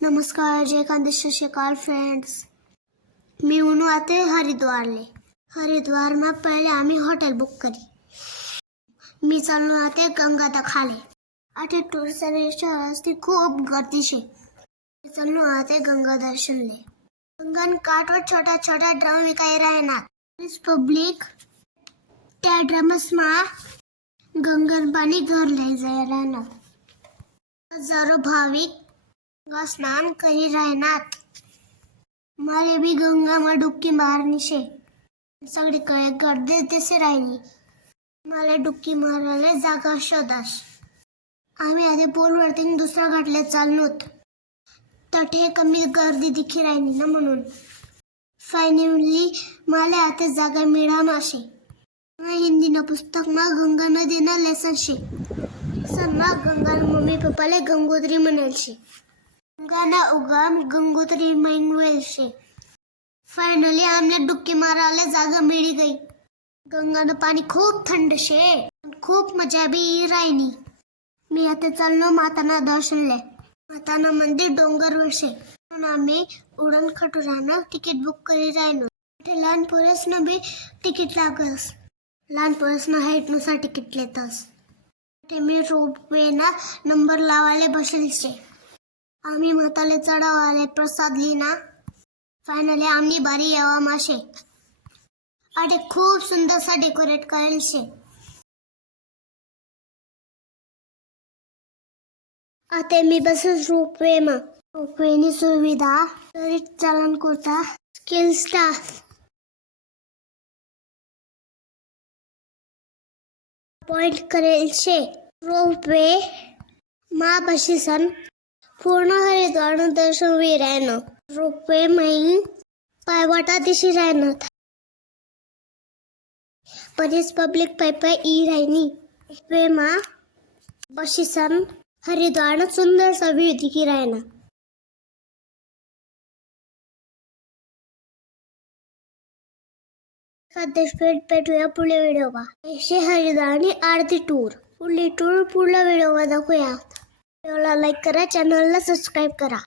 नमस्कार, जय कांत, सत श्री अकाल फ्रेंड्स। मैं उन्हों आते हरिद्वार ले। हरिद्वार में पहले आम्ही होटल बुक करी। मी चलनो आते गंगा दखाले। आटे टूरिस्ट शहराची खूप गर्दी शे। मी चलनो आते गंगा दर्शन ले। गंगन काठवर छोटा छोटा ड्रम विकाई राहणार। पब्लिक त्या ड्रम्स मा गंगन पाणी घर ले जाय राहणार। हजारो भाविक स्नान करी राहणार। मारे भी गंगा में डुबकी मारनी शे। सगळीकडे गर्दी दिसे राहिली। मला डुबकी मारायला जागा शोधास। आम्ही आधी पूलवरती दुसऱ्या घाटले चाललोत। तठे कमी गर्दी दिखी राहिली ना म्हणून। फायनली मला आता जागा मिळाना शे। हिंदी ना पुस्तक ना गंगा नदी ना लेसन शे। सन्ना गंगा मम्मी पप्पाले गंगोत्री म्हणाल शे। गंगा उगम गंगोत्री मैनवेल शे। फायनली आमने डुबकी मारायला जागा मिळी गई। गंगानं पाणी खूप थंड शे। खूप मजा भी राहिली। मी आता चाललो माताना दर्शन ले। माताना मंदिर डोंगरवर शे। म्हणून आम्ही उडण खटुरानं तिकीट बुक करी राहिलो। ते लहान पोरसनं भी तिकीट लागस। लहान पोरसनं हाईट नुसार तिकीट लेतस। ते मी रोपवे ना नंबर लावाले बसेल शे। आम्ही माताले चढावाले प्रसाद लिना। फायनली आमनी बारी यावा माशे। आटे खूप सुंदर सा डेकोरेट करेल शे। आते मी बसेल रोपवे मा। रोपवेनी सुविधा त्वरित चालन करता स्किल स्टाफ अपॉइंट करेल शे। रोपवे मा बशीसन पूर्ण हरिद्वार दर्शन वी राहणं। रोपवे माई पायवाटा दिशी राहणं। बरीच पब्लिक पाय ई राहिनी। रोपवे मा बशीसन हरिद्वार सुंदर सा व्यू दिखी राहणं। भेटूया पुढल्या व्हिडिओ वा। ऐशे हरिद्वारनी आरती टूर पुढली टूर पुढल्या व्हिडिओ वा दाखवूया। व्हिडिओला लाईक करा, चॅनलला सबस्क्राईब करा।